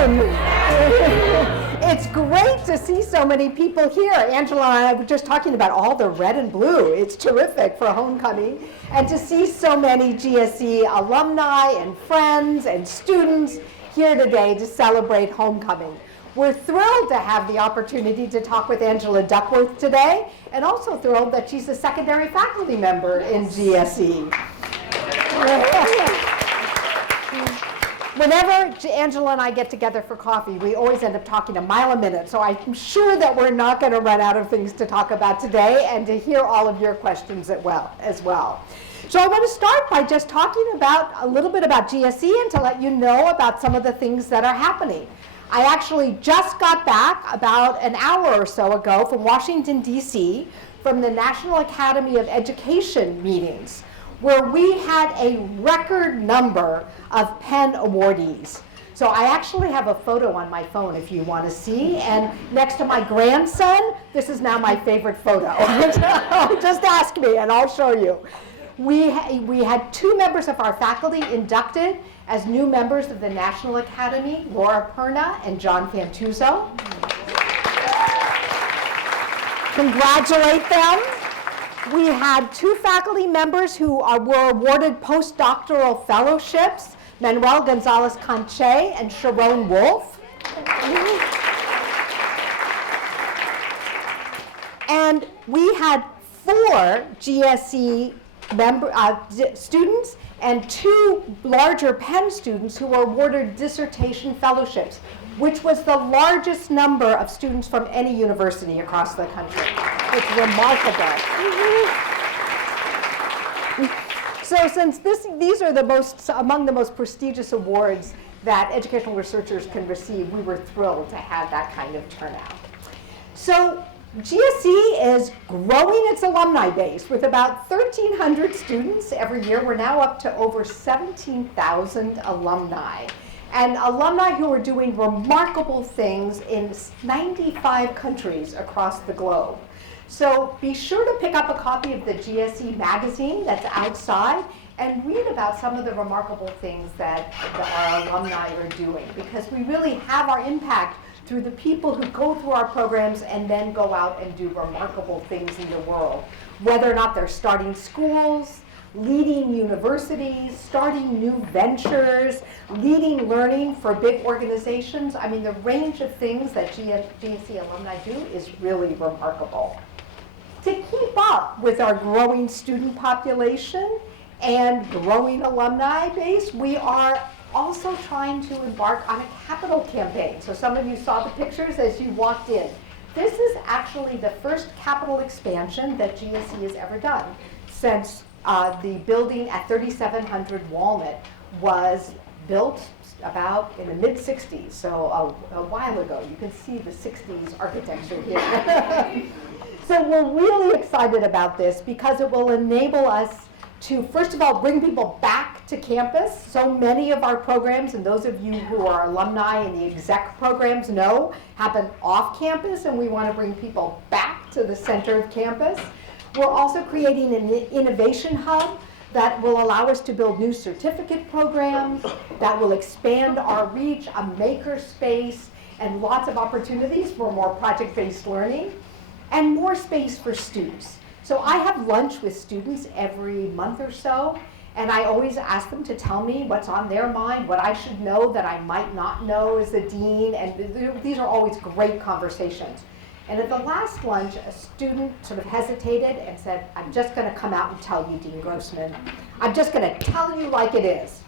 afternoon. It's great to see so many people here. Angela and I were just talking about all the red and blue. It's terrific for homecoming. And to see so many GSE alumni and friends and students here today to celebrate homecoming. We're thrilled to have the opportunity to talk with Angela Duckworth today, and also thrilled that she's a secondary faculty member in GSE. Whenever Angela and I get together for coffee, we always end up talking a mile a minute, so I'm sure that we're not going to run out of things to talk about today and to hear all of your questions as well. So I want to start by just talking about a little bit about GSE and to let you know about some of the things that are happening. I actually just got back about an hour or so ago from Washington, D.C., from the National Academy of Education meetings, where we had a record number of Penn awardees. So I actually have a photo on my phone if you want to see, and next to my grandson, this is now my favorite photo. Just ask me and I'll show you. We had 2 members of our faculty inducted as new members of the National Academy, Laura Perna and John Fantuzzo. Congratulate them. We had 2 faculty members who were awarded postdoctoral fellowships, Manuel Gonzalez Conche and Sharon Wolf. And we had 4 GSE students and 2 larger Penn students who were awarded dissertation fellowships, which was the largest number of students from any university across the country. It's remarkable. So since these are among the most prestigious awards that educational researchers can receive, we were thrilled to have that kind of turnout. So GSE is growing its alumni base with about 1,300 students every year. We're now up to over 17,000 alumni. And alumni who are doing remarkable things in 95 countries across the globe. So be sure to pick up a copy of the GSE magazine that's outside and read about some of the remarkable things that our alumni are doing, because we really have our impact through the people who go through our programs and then go out and do remarkable things in the world, whether or not they're starting schools, leading universities, starting new ventures, leading learning for big organizations. I mean, the range of things that GSE alumni do is really remarkable. To keep up with our growing student population and growing alumni base, we are also trying to embark on a capital campaign. So some of you saw the pictures as you walked in. This is actually the first capital expansion that GSE has ever done since the building at 3700 Walnut was built about in the mid-60s, so a while ago. You can see the 60s architecture here. So we're really excited about this because it will enable us to, first of all, bring people back to campus. So many of our programs, and those of you who are alumni in the exec programs know, happen off campus, and we want to bring people back to the center of campus. We're also creating an innovation hub that will allow us to build new certificate programs, that will expand our reach, a maker space, and lots of opportunities for more project-based learning, and more space for students. So I have lunch with students every month or so, and I always ask them to tell me what's on their mind, what I should know that I might not know as the dean, and these are always great conversations. And at the last lunch, a student sort of hesitated and said, I'm just going to come out and tell you, Dean Grossman. I'm just going to tell you like it is.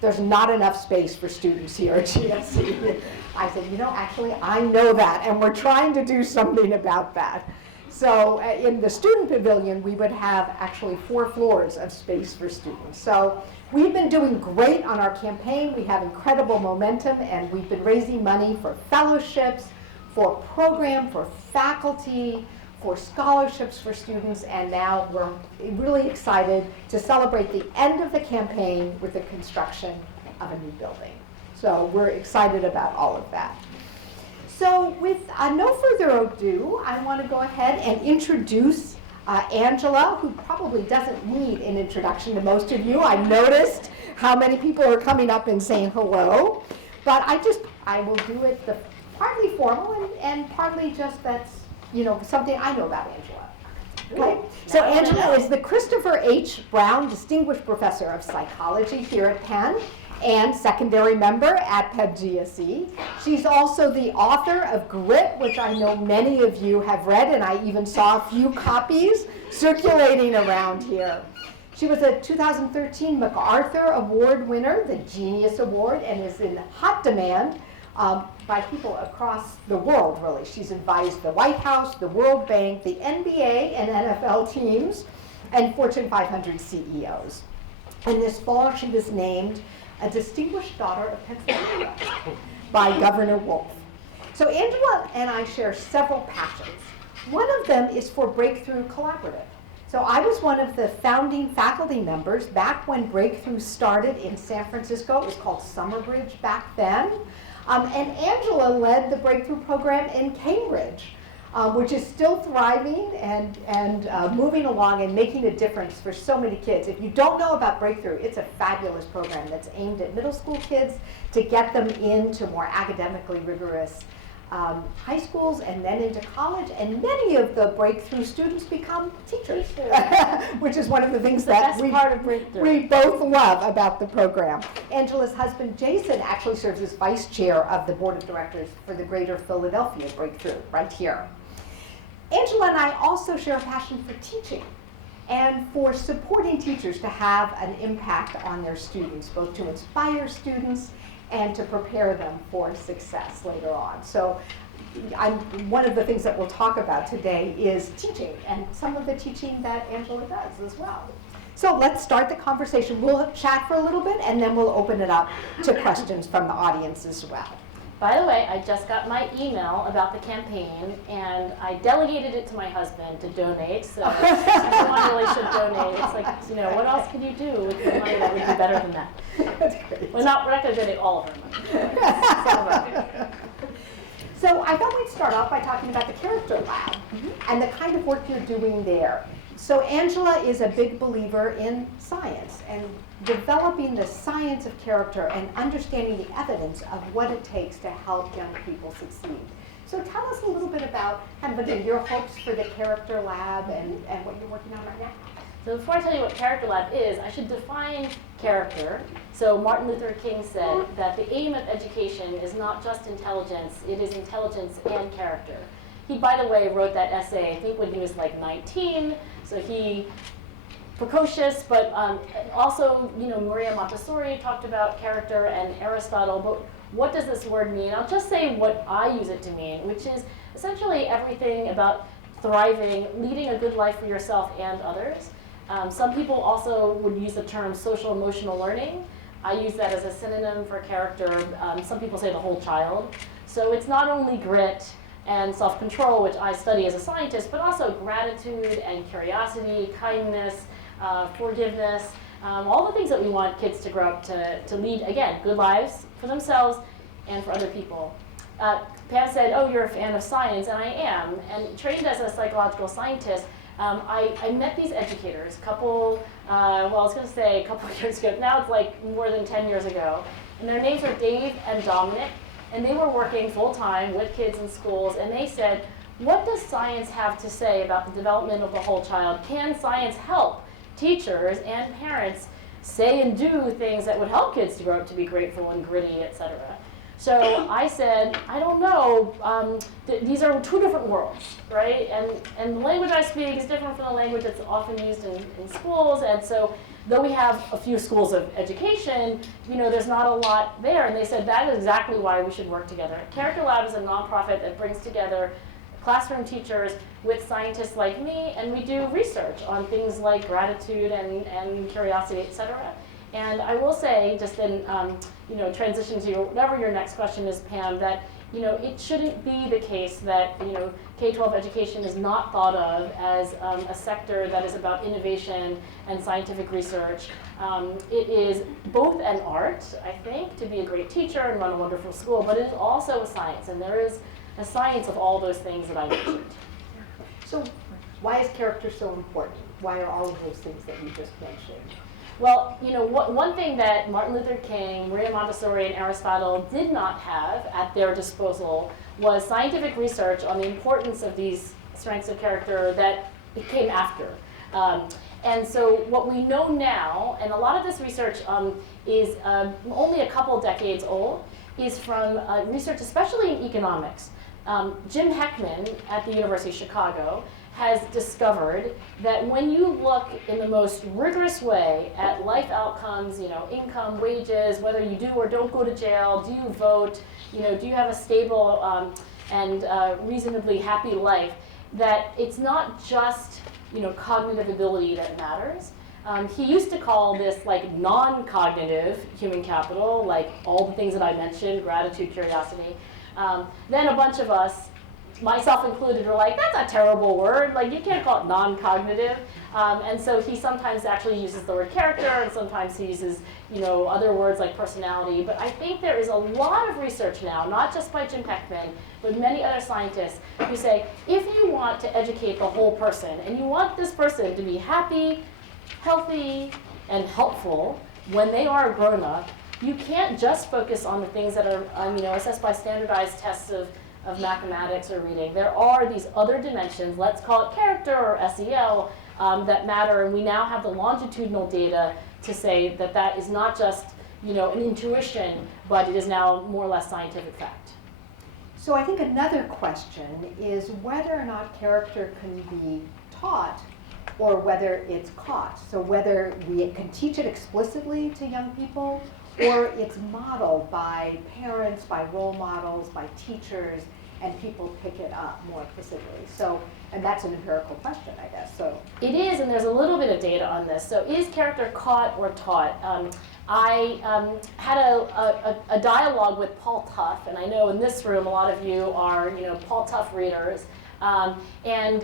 There's not enough space for students here at GSE. I said, you know, actually, I know that, and we're trying to do something about that. So in the student pavilion, we would have actually 4 floors of space for students. So we've been doing great on our campaign. We have incredible momentum, and we've been raising money for fellowships, for program, for faculty, for scholarships for students, and now we're really excited to celebrate the end of the campaign with the construction of a new building. So we're excited about all of that. So with no further ado, I want to go ahead and introduce Angela, who probably doesn't need an introduction to most of you. I noticed how many people are coming up and saying hello. But I just I will do it partly formal and partly just that's, something I know about Angela. Okay. So Angela is the Christopher H. Browne Distinguished Professor of Psychology here at Penn and secondary member at Penn GSE. She's also the author of Grit, which I know many of you have read, and I even saw a few copies circulating around here. She was a 2013 MacArthur Award winner, the Genius Award, and is in hot demand by people across the world, really. She's advised the White House, the World Bank, the NBA and NFL teams, and Fortune 500 CEOs. And this fall, she was named a Distinguished Daughter of Pennsylvania by Governor Wolf. So Angela and I share several passions. One of them is for Breakthrough Collaborative. So I was one of the founding faculty members back when Breakthrough started in San Francisco. It was called Summerbridge back then. And Angela led the Breakthrough program in Cambridge, which is still thriving and moving along and making a difference for so many kids. If you don't know about Breakthrough, it's a fabulous program that's aimed at middle school kids to get them into more academically rigorous high schools and then into college, and many of the Breakthrough students become teachers, which is one of the things that we both love about the program. Angela's husband, Jason, actually serves as vice chair of the board of directors for the Greater Philadelphia Breakthrough, right here. Angela and I also share a passion for teaching and for supporting teachers to have an impact on their students, both to inspire students and to prepare them for success later on. So one of the things that we'll talk about today is teaching and some of the teaching that Angela does as well. So let's start the conversation. We'll chat for a little bit and then we'll open it up to questions from the audience as well. By the way, I just got my email about the campaign, and I delegated it to my husband to donate, so everyone really should donate. It's like, what else can you do with your money that would be better than that? That's great. We're not going to donate all of our money. Some of our So I thought we'd start off by talking about the Character Lab and the kind of work you're doing there. So Angela is a big believer in science and developing the science of character and understanding the evidence of what it takes to help young people succeed. So tell us a little bit about kind of, again, your hopes for the Character Lab and what you're working on right now. So before I tell you what Character Lab is, I should define character. So Martin Luther King said that the aim of education is not just intelligence, it is intelligence and character. He, by the way, wrote that essay, I think when he was like 19, so he precocious, but also, Maria Montessori talked about character and Aristotle, but what does this word mean? I'll just say what I use it to mean, which is essentially everything about thriving, leading a good life for yourself and others. Some people also would use the term social emotional learning. I use that as a synonym for character. Some people say the whole child. So it's not only grit and self-control, which I study as a scientist, but also gratitude and curiosity, kindness, forgiveness, all the things that we want kids to grow up to lead, again, good lives for themselves and for other people. Pam said, oh, you're a fan of science, and I am. And trained as a psychological scientist, I met these educators a couple years ago. Now it's like more than 10 years ago. And their names are Dave and Dominic. And they were working full-time with kids in schools, and they said, what does science have to say about the development of the whole child? Can science help teachers and parents say and do things that would help kids to grow up to be grateful and gritty, etc.? So I said, I don't know, these are two different worlds, right? And the language I speak is different from the language that's often used in schools, and so though we have a few schools of education, there's not a lot there. And they said that is exactly why we should work together. Character Lab is a nonprofit that brings together classroom teachers with scientists like me, and we do research on things like gratitude and curiosity, et cetera. And I will say, just in transition to whatever your next question is, Pam, that it shouldn't be the case that K-12 education is not thought of as a sector that is about innovation and scientific research. It is both an art, I think, to be a great teacher and run a wonderful school, but it is also a science, and there is a science of all those things that I mentioned. So why is character so important? Why are all of those things that you just mentioned? Well, one thing that Martin Luther King, Maria Montessori, and Aristotle did not have at their disposal was scientific research on the importance of these strengths of character that came after. And so what we know now, and a lot of this research is only a couple decades old, is from research, especially in economics. Jim Heckman at the University of Chicago has discovered that when you look in the most rigorous way at life outcomes, income, wages, whether you do or don't go to jail, do you vote, do you have a stable and reasonably happy life, that it's not just cognitive ability that matters. He used to call this like non-cognitive human capital, like all the things that I mentioned, gratitude, curiosity. Then a bunch of us, myself included, are like, that's a terrible word, like you can't call it non-cognitive. And so he sometimes actually uses the word character, and sometimes he uses other words like personality. But I think there is a lot of research now, not just by Jim Heckman, but many other scientists who say, if you want to educate the whole person, and you want this person to be happy, healthy, and helpful when they are grown up, you can't just focus on the things that are assessed by standardized tests of mathematics or reading. There are these other dimensions, let's call it character or SEL, that matter, and we now have the longitudinal data to say that that is not just an intuition, but it is now more or less scientific fact. So I think another question is whether or not character can be taught or whether it's caught. So whether we can teach it explicitly to young people or it's modeled by parents, by role models, by teachers, and people pick it up more implicitly. So, and that's an empirical question, I guess. So it is, and there's a little bit of data on this. So is character caught or taught? I had a dialogue with Paul Tough, and I know in this room a lot of you are Paul Tough readers. And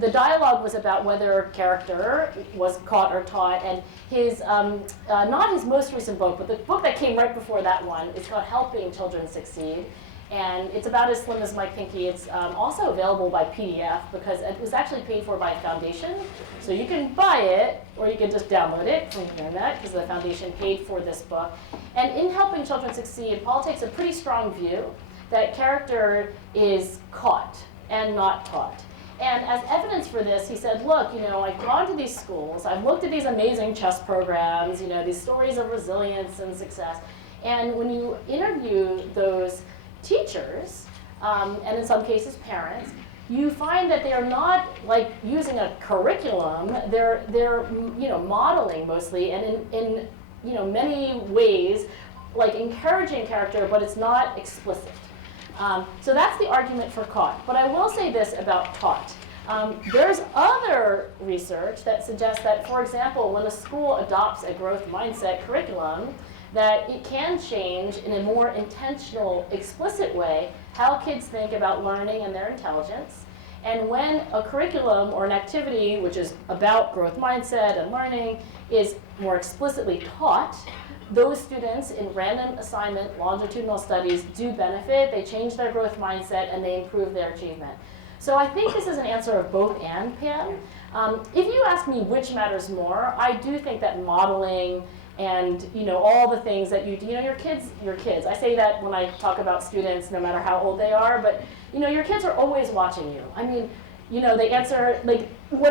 the dialogue was about whether character was caught or taught, and his, not his most recent book, but the book that came right before that one is called Helping Children Succeed. And it's about as slim as my pinky. It's also available by PDF because it was actually paid for by a foundation. So you can buy it, or you can just download it from the internet because the foundation paid for this book. And in Helping Children Succeed, Paul takes a pretty strong view that character is caught and not taught. And as evidence for this, he said, look, I've gone to these schools, I've looked at these amazing chess programs, these stories of resilience and success. And when you interview those teachers, and in some cases parents, you find that they are not like using a curriculum, they're modeling mostly, and in many ways, like encouraging character, but it's not explicit. So that's the argument for caught. But I will say this about taught. There's other research that suggests that, for example, when a school adopts a growth mindset curriculum, that it can change in a more intentional, explicit way how kids think about learning and their intelligence. And when a curriculum or an activity which is about growth mindset and learning is more explicitly taught, those students in random assignment longitudinal studies do benefit. They change their growth mindset and they improve their achievement. So I think this is an answer of both and, Pam. If you ask me which matters more, I do think that modeling and all the things that your kids. I say that when I talk about students, no matter how old they are, but your kids are always watching you. I mean, they answer like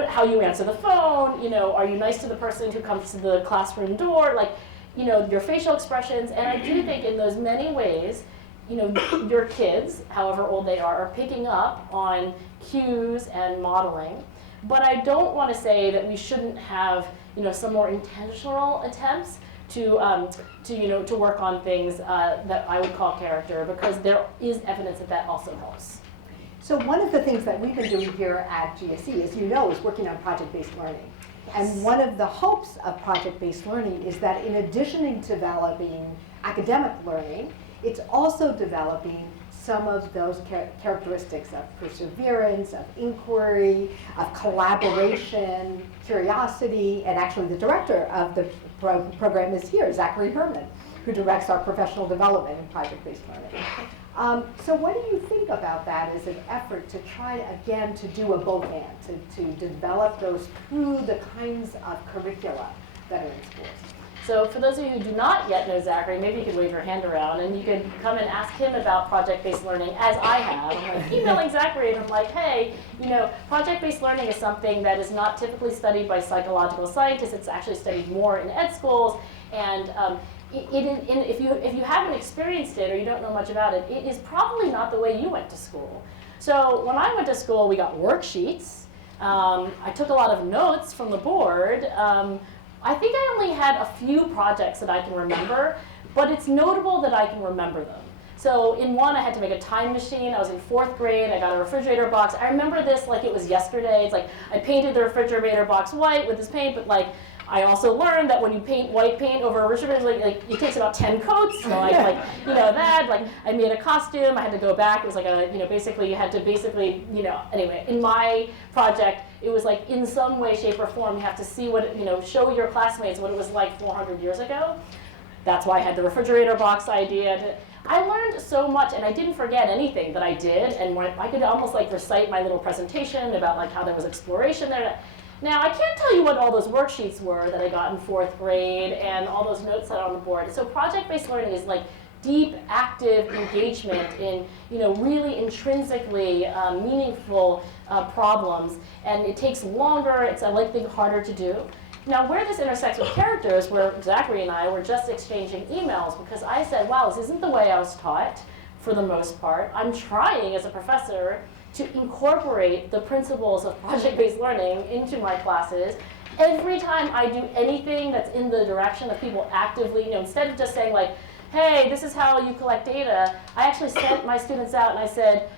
how you answer the phone. Are you nice to the person who comes to the classroom door? Like, your facial expressions. And I do think in those many ways, your kids, however old they are picking up on cues and modeling. But I don't want to say that we shouldn't have some more intentional attempts to work on things that I would call character, because there is evidence that also helps. So one of the things that we've been doing here at GSE, as you know, is working on project-based learning. And one of the hopes of project-based learning is that in addition to developing academic learning, it's also developing some of those characteristics of perseverance, of inquiry, of collaboration, curiosity, and actually the director of the program is here, Zachary Herman, who directs our professional development in project-based learning. So what do you think about that as an effort to try, again, to do a both and, to develop those through the kinds of curricula that are in schools? So for those of you who do not yet know Zachary, maybe you could wave your hand around and you could come and ask him about project-based learning, as I have. I'm like emailing Zachary and I'm like, hey, you know, project-based learning is something that is not typically studied by psychological scientists. It's actually studied more in ed schools. And if you haven't experienced it or you don't know much about it, it is probably not the way you went to school. So when I went to school, we got worksheets. I took a lot of notes from the board. I think I only had a few projects that I can remember, but it's notable that I can remember them. So in one, I had to make a time machine. I was in 4th grade. I got a refrigerator box. I remember this like it was yesterday. It's like I painted the refrigerator box white with this paint, but like I also learned that when you paint white paint over a refrigerator, like it takes about 10 coats. So I made a costume. I had to go back. It was like basically you had to anyway, in my project, it was like in some way, shape, or form, you have to see what, show your classmates what it was like 400 years ago. That's why I had the refrigerator box idea. I learned so much, and I didn't forget anything that I did, and I could almost like recite my little presentation about like how there was exploration there. Now, I can't tell you what all those worksheets were that I got in 4th grade and all those notes that are on the board. So project-based learning is like deep, active engagement in really intrinsically meaningful problems, and it takes longer, it's likely harder to do. Now, where this intersects with characters, where Zachary and I were just exchanging emails, because I said, wow, this isn't the way I was taught for the most part. I'm trying as a professor to incorporate the principles of project-based learning into my classes. Every time I do anything that's in the direction of people actively, instead of just saying like, hey, this is how you collect data, I actually sent my students out and I said,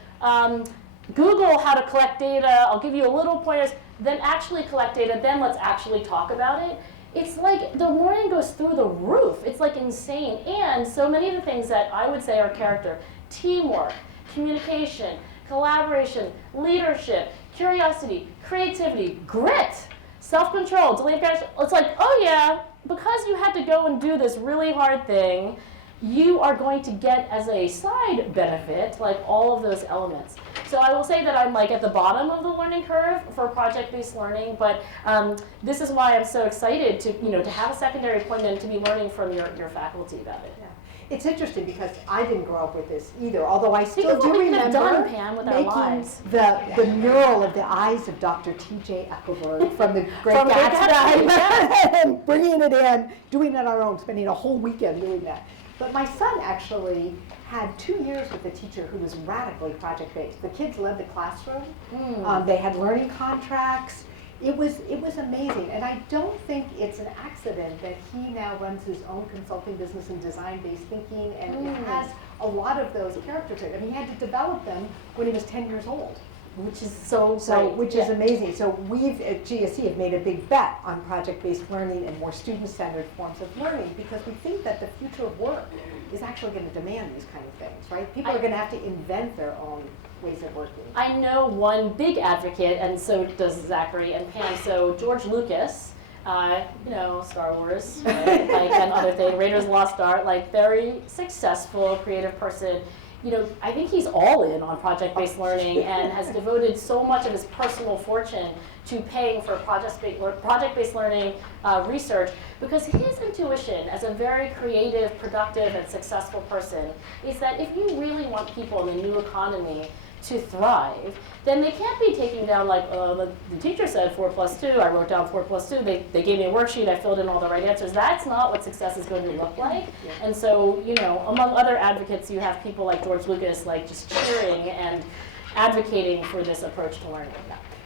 Google how to collect data, I'll give you a little pointers, then actually collect data, then let's actually talk about it. It's like the learning goes through the roof. It's like insane. And so many of the things that I would say are character, teamwork, communication, collaboration, leadership, curiosity, creativity, grit, self-control, delayed gratification. It's like, oh yeah, because you had to go and do this really hard thing, you are going to get as a side benefit like all of those elements. So I will say that I'm like at the bottom of the learning curve for project-based learning, but this is why I'm so excited to have a secondary appointment to be learning from your faculty about it. Yeah. It's interesting because I didn't grow up with this either, although I still do remember done, Pam, with our making lives. the mural of the eyes of Dr. T.J. Eckleberg from The Great From The Great Gatsby, Gatsby, and bringing it in, doing it on our own, spending a whole weekend doing that. But my son actually had 2 years with a teacher who was radically project-based. The kids led the classroom. They had learning contracts. It was amazing, and I don't think it's an accident that he now runs his own consulting business in design-based thinking, and it has a lot of those character traits. I mean, he had to develop them when he was 10 years old. Which is so Which is amazing. So we've at GSE have made a big bet on project-based learning and more student-centered forms of learning because we think that the future of work is actually going to demand these kind of things, right? People are going to have to invent their own ways of working. I know one big advocate, and so does Zachary and Pam. So George Lucas, Star Wars, right? And other things, Raiders of the Lost Ark, like very successful, creative person. I think he's all in on project-based learning and has devoted so much of his personal fortune to paying for project-based learning research because his intuition as a very creative, productive, and successful person is that if you really want people in the new economy to thrive, then they can't be taking down like, the teacher said 4 + 2, I wrote down 4 + 2, they gave me a worksheet, I filled in all the right answers. That's not what success is going to look like. And so, among other advocates, you have people like George Lucas, like just cheering and advocating for this approach to learning.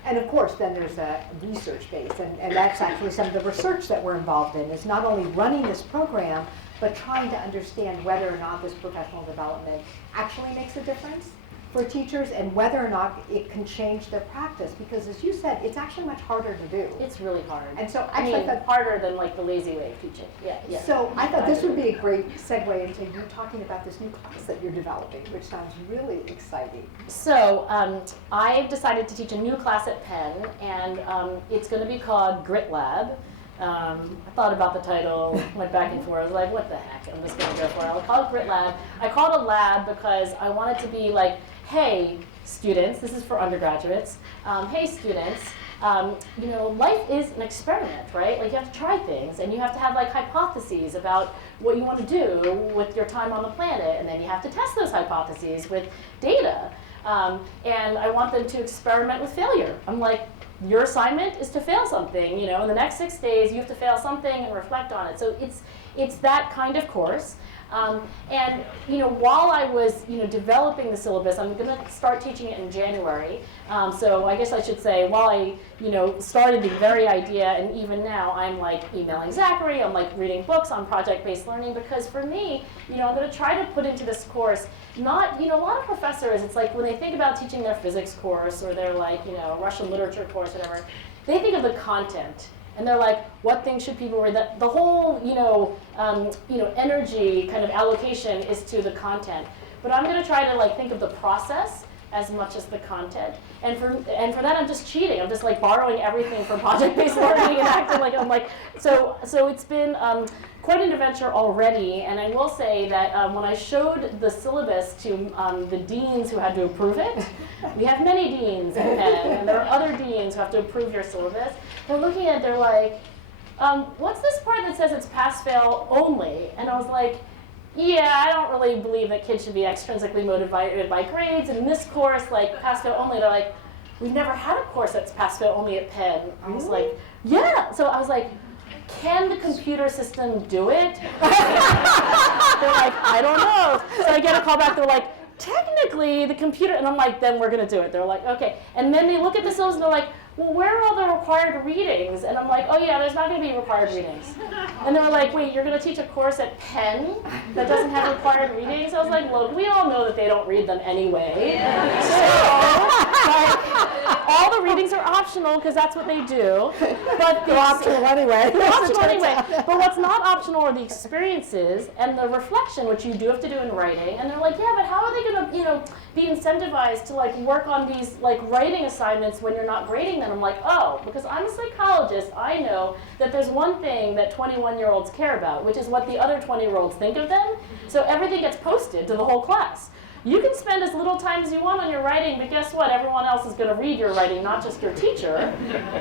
And of course, then there's a research base, and that's actually some of the research that we're involved in, is not only running this program, but trying to understand whether or not this professional development actually makes a difference for teachers and whether or not it can change their practice, because as you said, it's actually much harder to do. It's really hard. And so I mean, harder than like the lazy way of teaching. Yeah. So I thought this would be a great segue into you talking about this new class that you're developing, which sounds really exciting. So I've decided to teach a new class at Penn, and it's going to be called Grit Lab. I thought about the title, went back and forth. I was like, what the heck? I'm just going to go for it. I'll call it Grit Lab. I called it a lab because I wanted to be like, hey, students, this is for undergraduates. Hey, students, you know, life is an experiment, right? Like you have to try things, and you have to have like hypotheses about what you want to do with your time on the planet, and then you have to test those hypotheses with data. And I want them to experiment with failure. I'm like, your assignment is to fail something. You know, in the next 6 days, you have to fail something and reflect on it. So it's that kind of course. And you know, while I was developing the syllabus, I'm going to start teaching it in January. So I guess I should say, while I started the very idea, and even now I'm like emailing Zachary, I'm like reading books on project-based learning, because for me, I'm going to try to put into this course not, a lot of professors, it's like when they think about teaching their physics course or their like Russian literature course, whatever, they think of the content. And they're like, what things should people read? The whole, energy kind of allocation is to the content. But I'm going to try to like think of the process as much as the content. And for that, I'm just cheating. I'm just like borrowing everything from project-based learning and acting like I'm like. So it's been quite an adventure already. And I will say that when I showed the syllabus to the deans who had to approve it, we have many deans in Penn, and there are other deans who have to approve your syllabus. They're looking at it, they're like, what's this part that says it's pass-fail only? And I was like, yeah, I don't really believe that kids should be extrinsically motivated by grades. And in this course, like pass-fail only, they're like, we've never had a course that's pass-fail only at Penn. I was like, yeah. So I was like, can the computer system do it? They're like, I don't know. So I get a call back, they're like, technically the computer, and I'm like, then we're gonna do it. They're like, okay. And then they look at the syllabus and they're like, well, where are all the required readings? And I'm like, oh yeah, there's not going to be required readings. And they were like, wait, you're going to teach a course at Penn that doesn't have required readings? I was like, look, we all know that they don't read them anyway. So, like, all the readings are optional because that's what they do. But they're optional anyway. They're optional anyway. But what's not optional are the experiences and the reflection, which you do have to do in writing. And they're like, yeah, but how are they going to, be incentivized to like work on these like writing assignments when you're not grading them? I'm like, oh, because I'm a psychologist, I know that there's one thing that 21-year-olds care about, which is what the other 20-year-olds think of them. So everything gets posted to the whole class. You can spend as little time as you want on your writing, but guess what? Everyone else is going to read your writing, not just your teacher.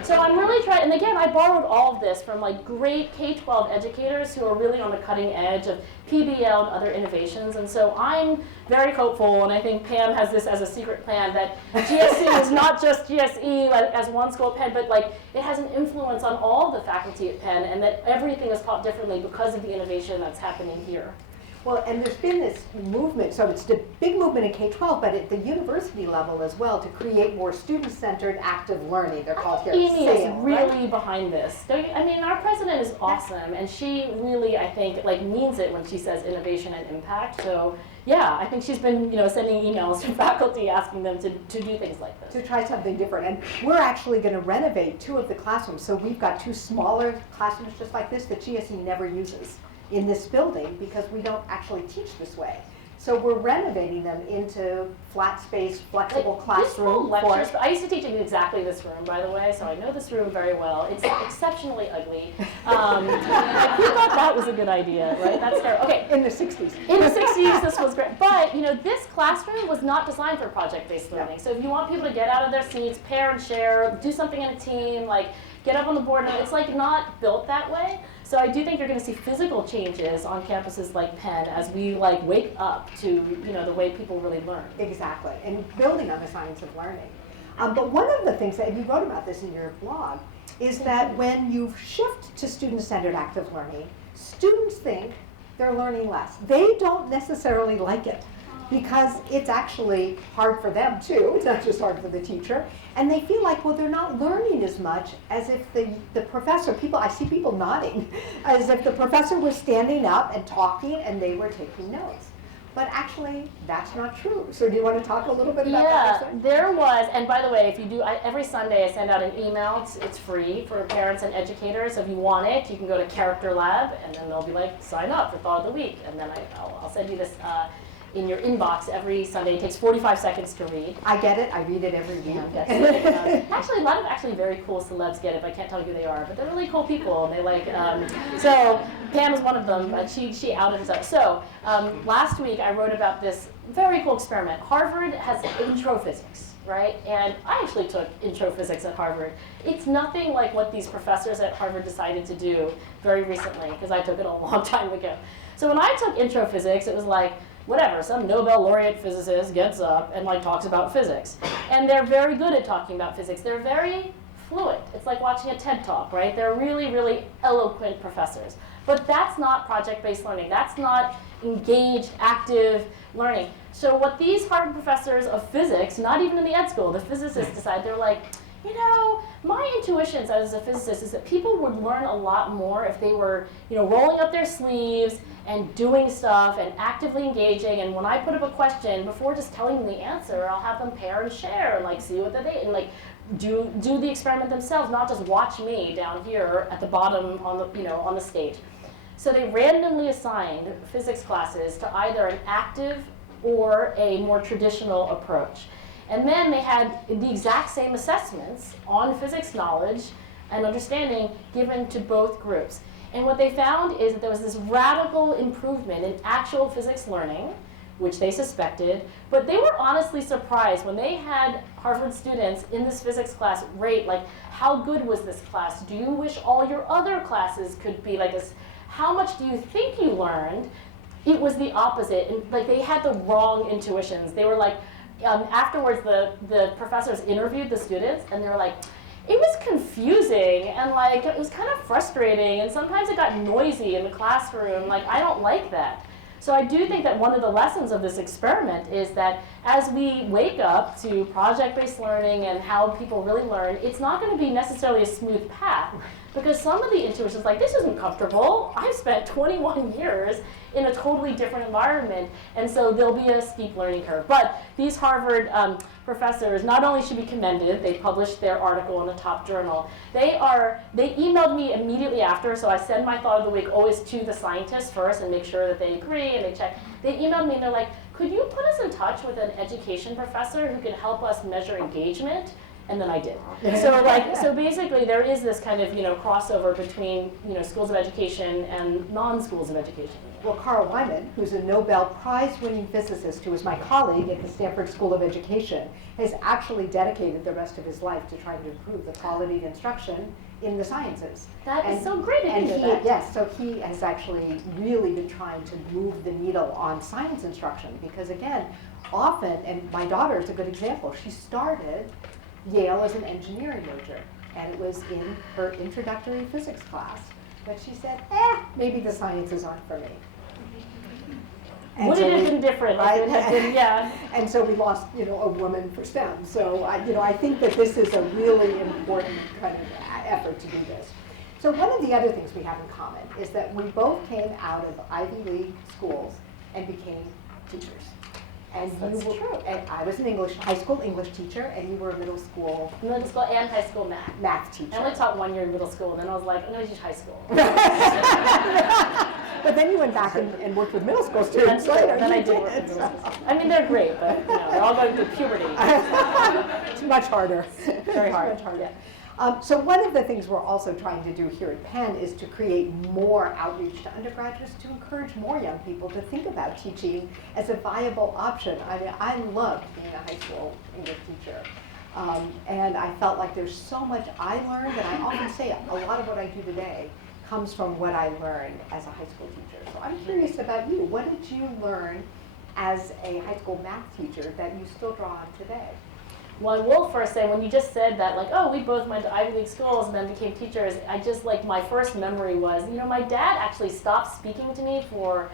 So I'm really trying, and again, I borrowed all of this from like great K-12 educators who are really on the cutting edge of PBL and other innovations. And so I'm very hopeful, and I think Pam has this as a secret plan, that GSE is not just GSE like, as one school at Penn, but like it has an influence on all the faculty at Penn, and that everything is taught differently because of the innovation that's happening here. Well, and there's been this movement, so it's the big movement in K-12, but at the university level as well, to create more student-centered active learning. They're called here Amy is SAIL, really right? behind this. I mean, our president is awesome, and she really, I think, like means it when she says innovation and impact. So yeah, I think she's been, sending emails to faculty asking them to do things like this. To try something different. And we're actually going to renovate 2 of the classrooms. So we've got 2 smaller classrooms just like this that GSE never uses in this building because we don't actually teach this way. So we're renovating them into flat space, flexible classroom. I used to teach in exactly this room, by the way, so I know this room very well. It's exceptionally ugly. Like, who thought that was a good idea, right? That's terrible. Okay. In the 60s. In the 60s, this was great. But, this classroom was not designed for project-based learning. So if you want people to get out of their seats, pair and share, do something in a team, like get up on the board, it's like not built that way. So I do think you're going to see physical changes on campuses like Penn as we like wake up to the way people really learn. Exactly, and building on the science of learning. But one of the things that you wrote about this in your blog is that when you shift to student-centered active learning, students think they're learning less. They don't necessarily like it because it's actually hard for them too. It's not just hard for the teacher. And they feel like, well, they're not learning as much as if the professor, I see people nodding, as if the professor was standing up and talking and they were taking notes. But actually, that's not true. So do you want to talk a little bit about that? Yeah, there was, and by the way, if you do, every Sunday I send out an email. It's free for parents and educators. So if you want it, you can go to Character Lab, and then they'll be like, sign up for Thought of the Week. And then I'll send you this in your inbox every Sunday. It takes 45 seconds to read. I get it. I read it every week. Actually, a lot of very cool celebs get it, but I can't tell you who they are. But they're really cool people, and they like. So Pam is one of them, but she outed herself. So last week I wrote about this very cool experiment. Harvard has intro physics, right? And I actually took intro physics at Harvard. It's nothing like what these professors at Harvard decided to do very recently, because I took it a long time ago. So when I took intro physics, it was like, whatever, some Nobel laureate physicist gets up and like talks about physics. And they're very good at talking about physics. They're very fluent. It's like watching a TED Talk, right? They're really, really eloquent professors. But that's not project-based learning. That's not engaged, active learning. So what these Harvard professors of physics, not even in the ed school, the physicists decide, they're like, you know, my intuitions as a physicist is that people would learn a lot more if they were, rolling up their sleeves and doing stuff and actively engaging. And when I put up a question, before just telling them the answer, I'll have them pair and share and like see what they and like do the experiment themselves, not just watch me down here at the bottom on the on the stage. So they randomly assigned physics classes to either an active or a more traditional approach. And then they had the exact same assessments on physics knowledge and understanding given to both groups. And what they found is that there was this radical improvement in actual physics learning, which they suspected, but they were honestly surprised when they had Harvard students in this physics class rate, like, how good was this class? Do you wish all your other classes could be like this? How much do you think you learned? It was the opposite, and like they had the wrong intuitions. They were like, afterwards the professors interviewed the students, and they were like, it was confusing, and like it was kind of frustrating, and sometimes it got noisy in the classroom. Like, I don't like that. So I do think that one of the lessons of this experiment is that as we wake up to project-based learning and how people really learn, it's not going to be necessarily a smooth path, because some of the intuitions, like, this isn't comfortable. I've spent 21 years in a totally different environment, and so there'll be a steep learning curve. But these Harvard professors not only should be commended, they published their article in the top journal. They emailed me immediately after, so I send my thought of the week always to the scientists first and make sure that they agree and they check. They emailed me and they're like, could you put us in touch with an education professor who can help us measure engagement? And then I did. So basically there is this kind of crossover between schools of education and non-schools of education. Well, Carl Wyman, who's a Nobel Prize-winning physicist who was my colleague at the Stanford School of Education, has actually dedicated the rest of his life to trying to improve the quality of instruction in the sciences. That is so great to hear that. Yes, so he has actually really been trying to move the needle on science instruction, because again, often, and my daughter is a good example, she started Yale as an engineering major, and it was in her introductory physics class. But she said, maybe the sciences aren't for me. Would it have been different? Right? It had been, yeah. And so we lost, a woman for STEM. So, I think that this is a really important kind of effort to do this. So one of the other things we have in common is that we both came out of Ivy League schools and became teachers. And That's true. And I was an high school English teacher, and you were a middle school and high school math teacher. I only taught 1 year in middle school, and then I was like, I'm going to teach high school. But then you went back and worked with middle school students later. Then I did work with middle school students. I mean, they're great, but they're all going through puberty. It's much harder. Very hard. Much harder. Yeah. So one of the things we're also trying to do here at Penn is to create more outreach to undergraduates to encourage more young people to think about teaching as a viable option. I mean, I loved being a high school English teacher. And I felt like there's so much I learned, and I often say a lot of what I do today comes from what I learned as a high school teacher. So I'm curious about you. What did you learn as a high school math teacher that you still draw on today? Well, I will first say, when you just said that, like, oh, we both went to Ivy League schools and then became teachers, I just, like, my first memory was, my dad actually stopped speaking to me for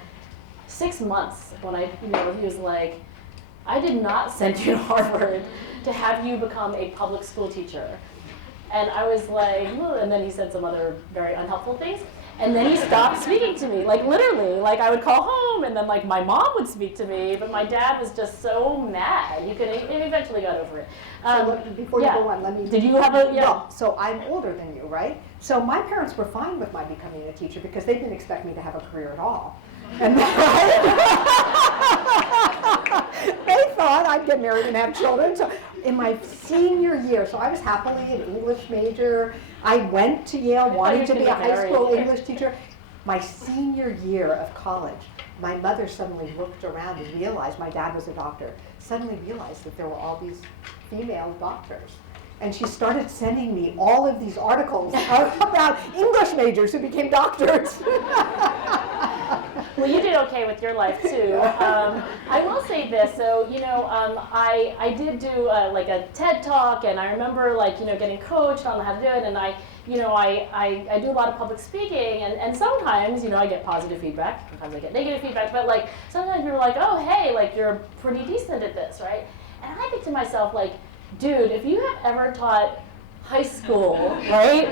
6 months when he was like, I did not send you to Harvard to have you become a public school teacher. And I was like, and then he said some other very unhelpful things. And then he stopped speaking to me, like literally. Like I would call home, and then like my mom would speak to me, but my dad was just so mad. And eventually got over it. So before you go on, let me. Did you have a? Yeah. Well, so I'm older than you, right? So my parents were fine with my becoming a teacher because they didn't expect me to have a career at all. And They thought I'd get married and have children. So in my senior year, so I was happily an English major. I went to Yale wanting to be a high school English teacher. My senior year of college, my mother suddenly looked around and realized, my dad was a doctor, suddenly realized that there were all these female doctors. And she started sending me all of these articles about English majors who became doctors. Well, you did okay with your life too. I will say this. So, I did do like a TED talk, and I remember getting coached on how to do it. And I do a lot of public speaking, and sometimes I get positive feedback. Sometimes I get negative feedback. But sometimes you're like, oh hey, you're pretty decent at this, right? And I think to myself dude, if you have ever taught high school, right?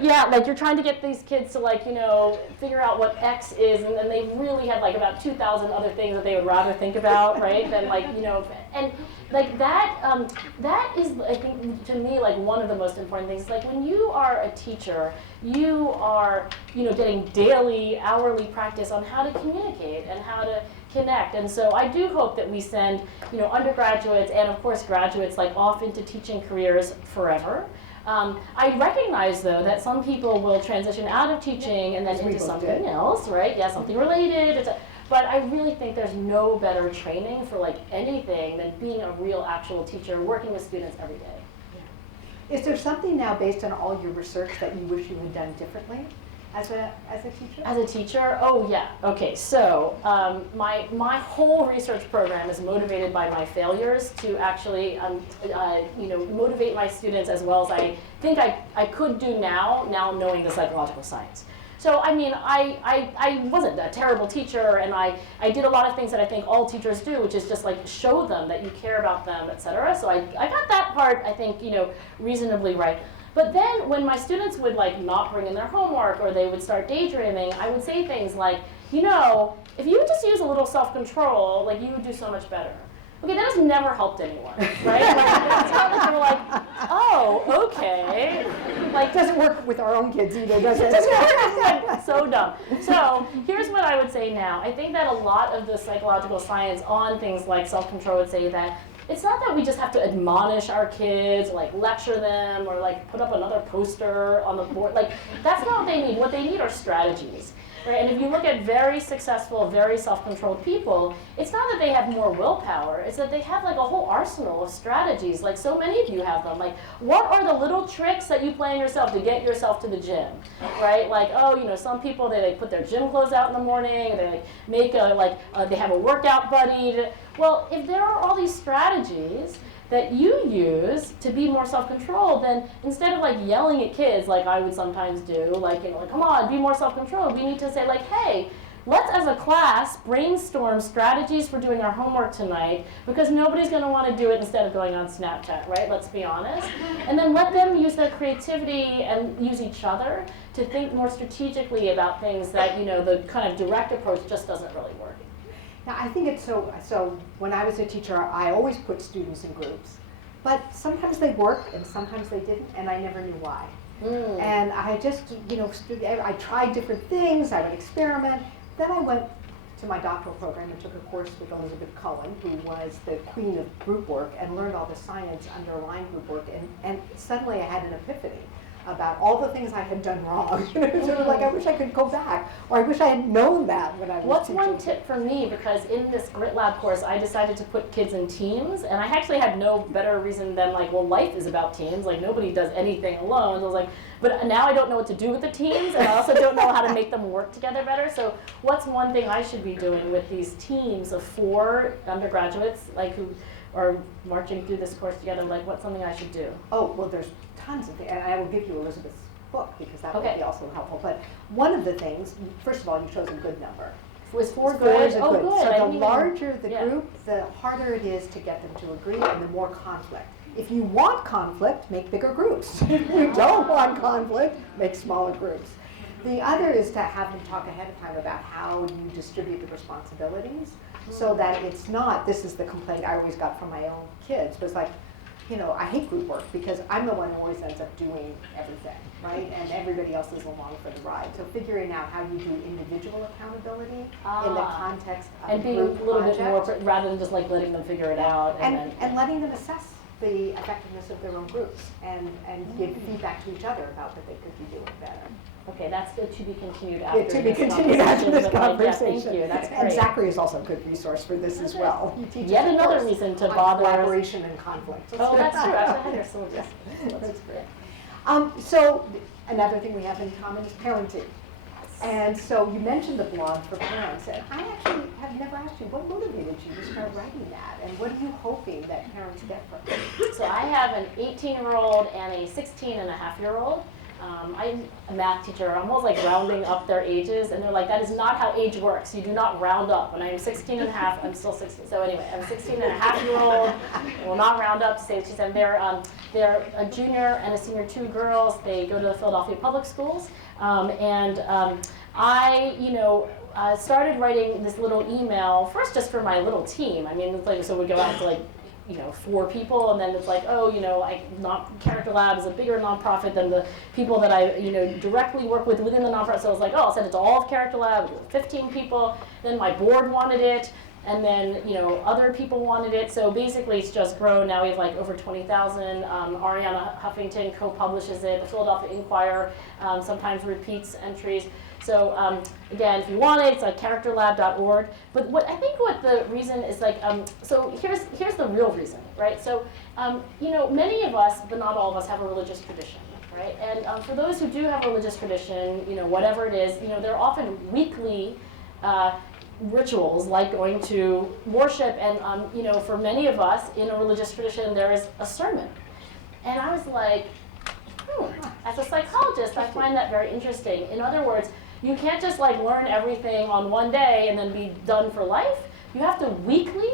You're trying to get these kids to figure out what X is, and then they really have about 2,000 other things that they would rather think about, right? Than and that is, I think, to me, one of the most important things. When you are a teacher, you are, getting daily, hourly practice on how to communicate and how to connect. And so I do hope that we send, undergraduates and of course graduates off into teaching careers forever. I recognize though that some people will transition out of teaching and then into something else, right? Yeah, something related. But I really think there's no better training for anything than being a real actual teacher, working with students every day. Is there something now based on all your research that you wish you had done differently as a teacher? As a teacher? Oh yeah. Okay. So my whole research program is motivated by my failures to actually motivate my students as well as I think I could do now knowing the psychological science. So I mean, I wasn't a terrible teacher, and I did a lot of things that I think all teachers do, which is just show them that you care about them, etc. So I got that part, I think, reasonably right. But then when my students would not bring in their homework, or they would start daydreaming, I would say things like, if you would just use a little self-control, you would do so much better. Okay, that has never helped anyone, right? It's not you're oh, okay. It doesn't work with our own kids either, does it? It's so dumb. So here's what I would say now. I think that a lot of the psychological science on things like self-control would say that it's not that we just have to admonish our kids, lecture them, or put up another poster on the board. That's not what they need. What they need are strategies. Right? And if you look at very successful, very self-controlled people, it's not that they have more willpower, it's that they have a whole arsenal of strategies, so many of you have them. What are the little tricks that you play on yourself to get yourself to the gym, right? Some people, they put their gym clothes out in the morning, they make they have a workout buddy. Well, if there are all these strategies that you use to be more self-controlled, then instead of yelling at kids like I would sometimes do, come on, be more self-controlled, we need to say hey, let's as a class brainstorm strategies for doing our homework tonight, because nobody's going to want to do it instead of going on Snapchat, right? Let's be honest. And then let them use their creativity and use each other to think more strategically about things that, the kind of direct approach just doesn't really work. Now, I think it's so when I was a teacher, I always put students in groups. But sometimes they worked and sometimes they didn't, and I never knew why. And I just, I tried different things, I would experiment. Then I went to my doctoral program and took a course with Elizabeth Cullen, who was the queen of group work, and learned all the science underlying group work. And suddenly I had an epiphany about all the things I had done wrong. Sort of I wish I could go back, or I wish I had known that when I was What's teaching. one tip for me, because in this Grit Lab course, I decided to put kids in teams, and I actually had no better reason than life is about teams, nobody does anything alone. So I was but now I don't know what to do with the teams, and I also don't know how to make them work together better. So what's one thing I should be doing with these teams of 4 undergraduates, who are marching through this course together? What's something I should do? Oh, well, there's tons of things, and I will give you Elizabeth's book, because that would be also helpful. But one of the things, first of all, you chose a good number. Was 4 4 good? is a Oh, good. good. So the larger the group, the harder it is to get them to agree, and the more conflict. If you want conflict, make bigger groups. If you don't want conflict, make smaller groups. The other is to have them talk ahead of time about how you distribute the responsibilities, so that it's not, this is the complaint I always got from my own kids, was you know, I hate group work because I'm the one who always ends up doing everything, right? And everybody else is along for the ride. So figuring out how you do individual accountability in the context of and being a group little project. bit more, rather than just like letting them figure it out. And letting them assess the effectiveness of their own groups and give feedback to each other about what they could be doing better. Okay, that's good to be continued after To be this continued after this conversation. conversation. Thank you, that's great. And Zachary is also a good resource for this as well. He teaches Yet a another course reason to on bother. collaboration and conflict. Oh, that's true. Actually, I had their syllabus. That's great. So another thing we have in common is parenting. And so you mentioned the blog for parents, and I actually have never asked you, what motivated you to start writing that, and what are you hoping that parents get from it? So I have an 18-year-old and a 16-and-a-half-year-old. I'm a math teacher, almost like rounding up their ages, and they're like, that is not how age works. You do not round up. When I am 16 and a half, I'm still 16. So anyway, I'm a 16-and-a-half-year-old. I will not round up to say what she said. They're a junior and a senior, 2 girls. They go to the Philadelphia public schools. I started writing this little email, first just for my little team. I mean, it's like, so we go out to like, 4 people, and then it's like, Character Lab is a bigger nonprofit than the people that I, directly work with within the nonprofit. So I was like, I'll send it to all of Character Lab, 15 people. Then my board wanted it, and then, other people wanted it. So basically it's just grown. Now we have like over 20,000. Ariana Huffington co-publishes it. The Philadelphia Inquirer sometimes repeats entries. So again, if you want it, it's at characterlab.org. But what the reason is like, so here's the real reason, right? So many of us, but not all of us, have a religious tradition, right? And for those who do have a religious tradition, whatever it is, there are often weekly rituals like going to worship, and for many of us in a religious tradition, there is a sermon. And I was like, as a psychologist, I find that very interesting. In other words, you can't just like learn everything on one day and then be done for life. You have to weekly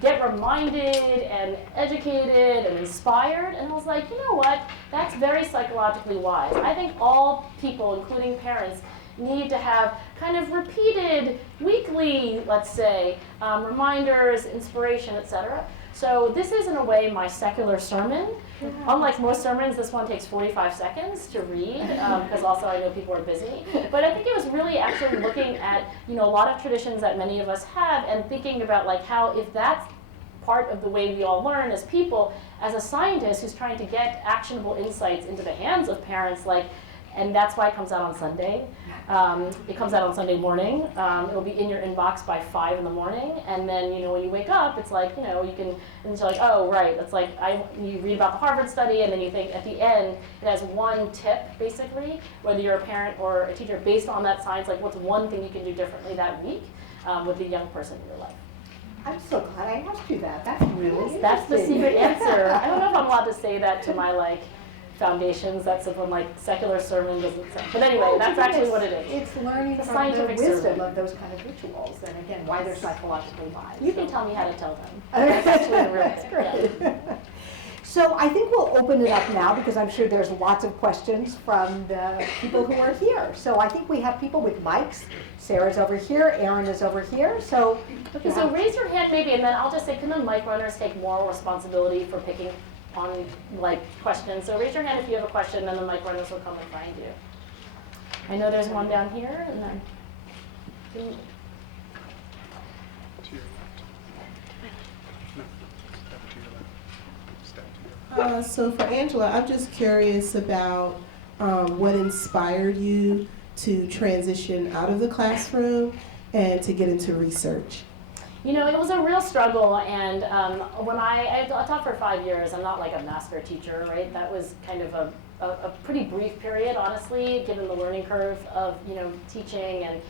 get reminded and educated and inspired. And I was like, you know what? That's very psychologically wise. I think all people, including parents, need to have kind of repeated weekly, let's say, reminders, inspiration, etc. So this is, in a way, my secular sermon. Yeah. Unlike most sermons, this one takes 45 seconds to read, because also I know people are busy. But I think it was really actually looking at, a lot of traditions that many of us have, and thinking about like how, if that's part of the way we all learn as people, as a scientist who's trying to get actionable insights into the hands of parents, like, and that's why it comes out on Sunday. It comes out on Sunday morning. It'll be in your inbox by 5 in the morning. And then, when you wake up, it's like, you can, and you're like, oh, right. It's like, you read about the Harvard study, and then you think at the end, it has one tip, basically, whether you're a parent or a teacher, based on that science, like what's one thing you can do differently that week with the young person in your life. I'm so glad I asked you that. That's really That's the secret answer. I don't know if I'm allowed to say that to my, foundations. That's something like secular sermon doesn't sound. But anyway, that's actually what it is. It's learning from the wisdom of those kind of rituals, and again, why they're psychologically wise. You can tell me how to tell them. That's actually the real thing. Great. Yeah. So I think we'll open it up now, because I'm sure there's lots of questions from the people who are here. So I think we have people with mics. Sarah's over here, Erin is over here. So okay, so raise your hand maybe, and then I'll just say, can the mic runners take moral responsibility for picking on questions? So raise your hand if you have a question, and the mic runners will come and find you. I know there's one down here, and then. So for Angela, I'm just curious about what inspired you to transition out of the classroom and to get into research. It was a real struggle, and when I taught for 5 years, I'm not like a master teacher, right? That was kind of a pretty brief period, honestly, given the learning curve of, teaching, and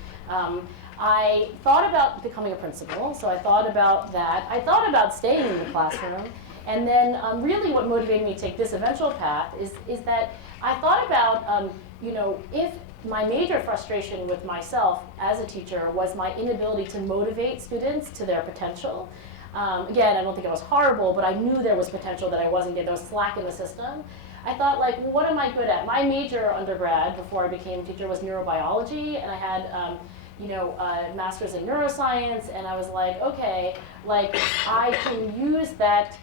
I thought about becoming a principal, so I thought about that. I thought about staying in the classroom, and then really what motivated me to take this eventual path is that I thought about, if my major frustration with myself as a teacher was my inability to motivate students to their potential. Again, I don't think it was horrible, but I knew there was potential that I wasn't getting. There was slack in the system. I thought, well, what am I good at? My major undergrad before I became a teacher was neurobiology, and I had a master's in neuroscience, and I was like, okay, I can use that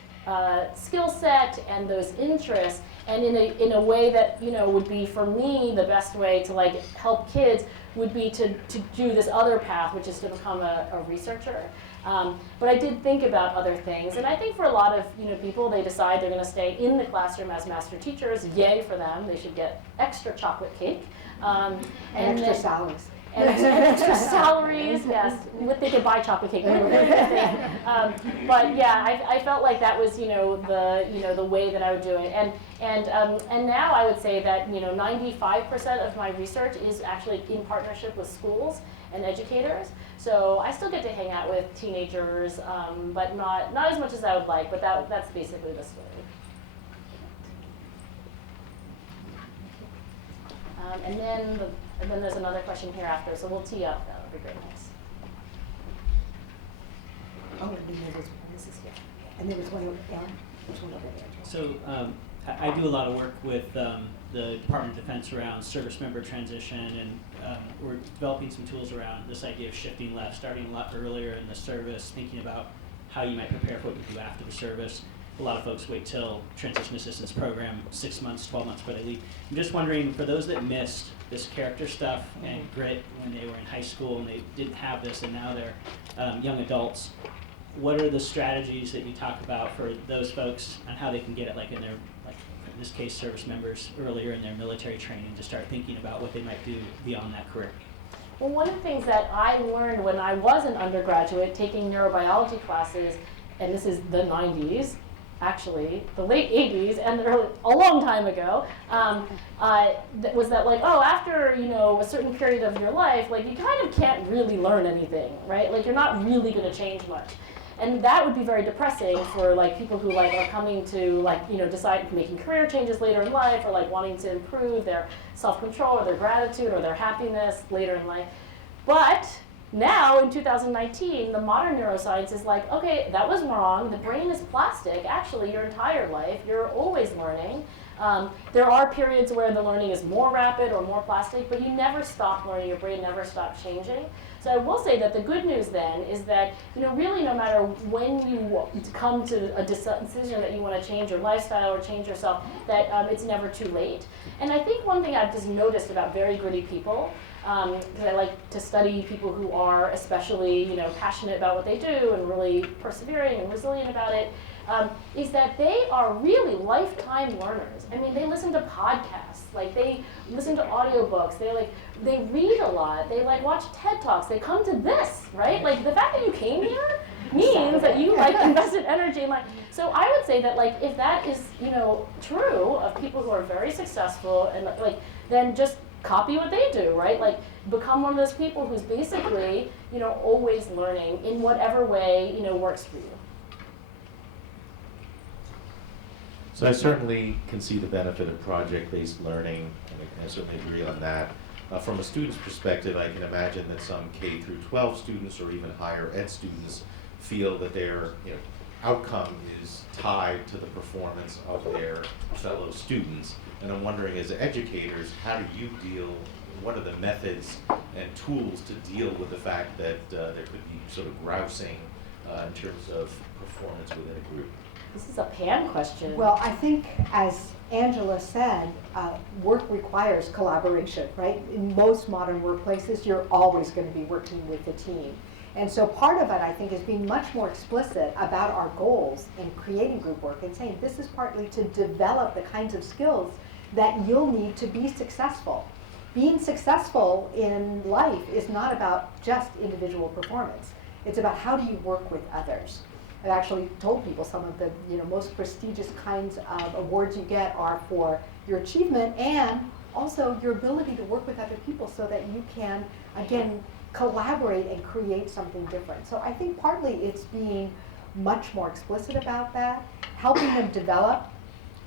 skill set and those interests, and in a way that, you know, would be, for me, the best way to like help kids would be to do this other path, which is to become a researcher. But I did think about other things, and I think for a lot of, you know, people, they decide they're going to stay in the classroom as master teachers. Yay for them! They should get extra chocolate cake and extra salaries. And extra salaries, yes. They could buy chocolate cake. But yeah, I felt like that was, you know, the way that I would do it. And now I would say that, you know, 95% of my research is actually in partnership with schools and educators. So I still get to hang out with teenagers, but not as much as I would like. But that's basically the story. And then there's another question here after, so we'll tee up. That would be great. Thanks. Oh, and this is here. And there was one over there. There's one over there. So I do a lot of work with the Department of Defense around service member transition, and we're developing some tools around this idea of shifting left, starting a lot earlier in the service, thinking about how you might prepare for what you do after the service. A lot of folks wait till transition assistance program 6 months, 12 months before they leave. I'm just wondering, for those that missed this character stuff and grit when they were in high school and they didn't have this and now they're young adults, what are the strategies that you talk about for those folks on how they can get it, like in their, like in this case, service members earlier in their military training to start thinking about what they might do beyond that career? Well, one of the things that I learned when I was an undergraduate taking neurobiology classes, and this is the 90s, actually, the late 80s, and a long time ago, was that like, oh, after, you know, a certain period of your life, like you kind of can't really learn anything, right? Like you're not really going to change much. And that would be very depressing for like people who like are coming to like, you know, decide making career changes later in life, or like wanting to improve their self-control or their gratitude or their happiness later in life. But now, in 2019, the modern neuroscience is like, okay, that was wrong. The brain is plastic. Actually, your entire life, you're always learning. There are periods where the learning is more rapid or more plastic, but you never stop learning. Your brain never stops changing. So I will say that the good news then is that, you know, really no matter when you come to a decision that you want to change your lifestyle or change yourself, that it's never too late. And I think one thing I've just noticed about very gritty people, because I like to study people who are especially, you know, passionate about what they do and really persevering and resilient about it, is that they are really lifetime learners. I mean, they listen to podcasts, like they listen to audiobooks, they read a lot, they like watch TED Talks, they come to this, right? Like the fact that you came here means that you like invested energy in life. So I would say that like if that is, you know, true of people who are very successful, and like then just copy what they do, right? Like become one of those people who's basically, you know, always learning in whatever way, you know, works for you. So I certainly can see the benefit of project-based learning, and I certainly agree on that. From a student's perspective, I can imagine that some K through 12 students or even higher ed students feel that their outcome is tied to the performance of their fellow students. And I'm wondering, as educators, how do you deal, what are the methods and tools to deal with the fact that there could be sort of grousing in terms of performance within a group? This is a Pam question. Well, I think, as Angela said, work requires collaboration, right? In most modern workplaces, you're always going to be working with a team. And so part of it, I think, is being much more explicit about our goals in creating group work and saying this is partly to develop the kinds of skills that you'll need to be successful. Being successful in life is not about just individual performance. It's about how do you work with others. I've actually told people some of the most prestigious kinds of awards you get are for your achievement and also your ability to work with other people so that you can, again, collaborate and create something different. So I think partly it's being much more explicit about that, helping them develop